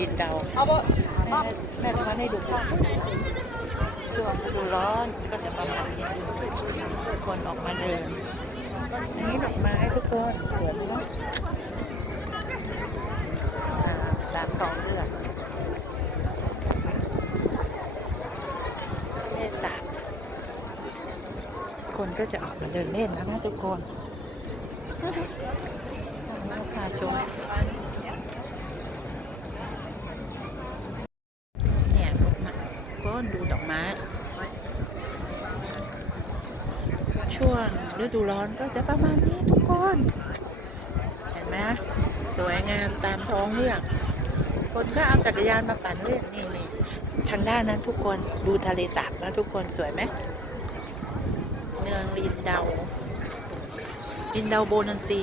ให้ดูภาพช่วงฤดูร้อนก็จะประมาณนี้คนออกมาเดินอันนี้ดอกไม้ทุกคนสวยไหมอ่าตามกองเลือดเทศศาสตร์คนก็จะออกมาเดินเล่นแล้วนะทุกคน พาชมเนี่ยลูกมาก็ ดูดอกไม้ ช่วงฤดูร้อนก็จะประมาณนี้ทุกคน เห็นไหมสวยงามตามท้องเรื่องคนก็เอาจักรยานมาปั่นเล่นนี่นี่ทางด้านนั้นทุกคนดูทะเลสาบนะทุกคนสวยไหมเมืองลินเดาลินเดาโบนันซี